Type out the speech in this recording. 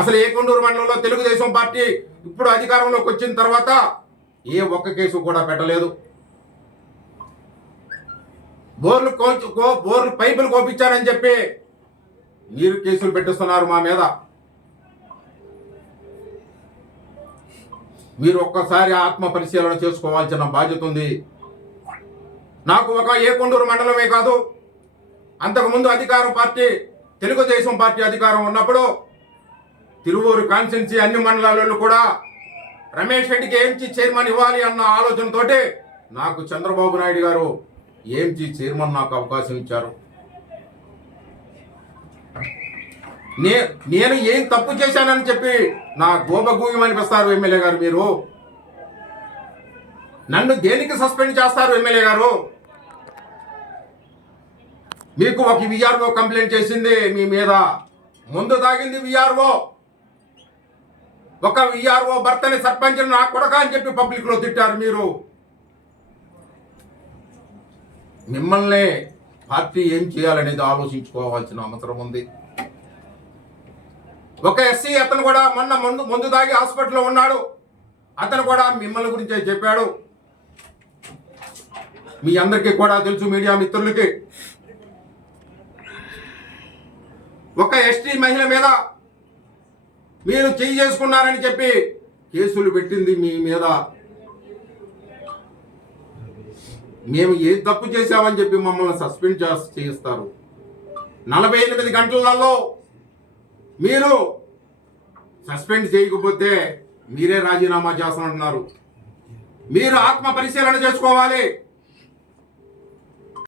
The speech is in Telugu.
అసలు ఏకొండూరు మండలంలో తెలుగుదేశం పార్టీ ఇప్పుడు అధికారంలోకి వచ్చిన తర్వాత ఏ ఒక్క కేసు కూడా పెట్టలేదు. బోర్లు పైపులు కోపించారని చెప్పి మీరు కేసులు పెట్టిస్తున్నారు మా మీద. మీరు ఒక్కసారి ఆత్మ పరిశీలన చేసుకోవాల్సిన బాధ్యత ఉంది. నాకు ఒక ఏకొండూరు మండలమే కాదు, అంతకుముందు అధికారం పార్టీ తెలుగుదేశం పార్టీ అధికారం ఉన్నప్పుడు తిరువూరు కాన్స్టిట్యున్సీ అన్ని మండలాలలో కూడా రమేష్ రెడ్డికి ఏంచి చైర్మన్ ఇవ్వాలి అన్న ఆలోచనతోటి నాకు చంద్రబాబు నాయుడు గారు ఏంచి చైర్మన్ నాకు అవకాశం ఇచ్చారు. నేను ఏం తప్పు చేశానని చెప్పి నా గోబగూయం అనిపిస్తారు ఎమ్మెల్యే గారు. మీరు నన్ను దేనికి సస్పెండ్ చేస్తారు ఎమ్మెల్యే గారు? మీకు ఒక విఆర్ఓ కంప్లైంట్ చేసింది మీ మీద, ముందు తాగింది విఆర్ఓ. ఒక విఆర్ఓ భర్తని సర్పంచ్ నా కొడక అని చెప్పి పబ్లిక్ లో తిట్టారు మీరు. మిమ్మల్ని పార్టీ ఏం చేయాలనేది ఆలోచించుకోవాల్సిన అవసరం ఉంది. ఒక ఎస్సీ అతను కూడా మొన్న ముందు దాగి హాస్పిటల్లో ఉన్నాడు. అతను కూడా మిమ్మల్ని గురించే చెప్పాడు. మీ అందరికీ కూడా తెలుసు, మీడియా మిత్రులకి. ఒక ఎస్టీ మహిళ మీద మీరు చేయి చేసుకున్నారని చెప్పి కేసులు పెట్టింది మీ మీద. మేము ఏ తప్పు చేశామని చెప్పి మమ్మల్ని సస్పెండ్ చేస్తారు. 48 గంటలలో మీరు సస్పెండ్ చేయకపోతే మీరే రాజీనామా చేస్తామంటున్నారు. మీరు ఆత్మ పరిశీలన చేసుకోవాలి.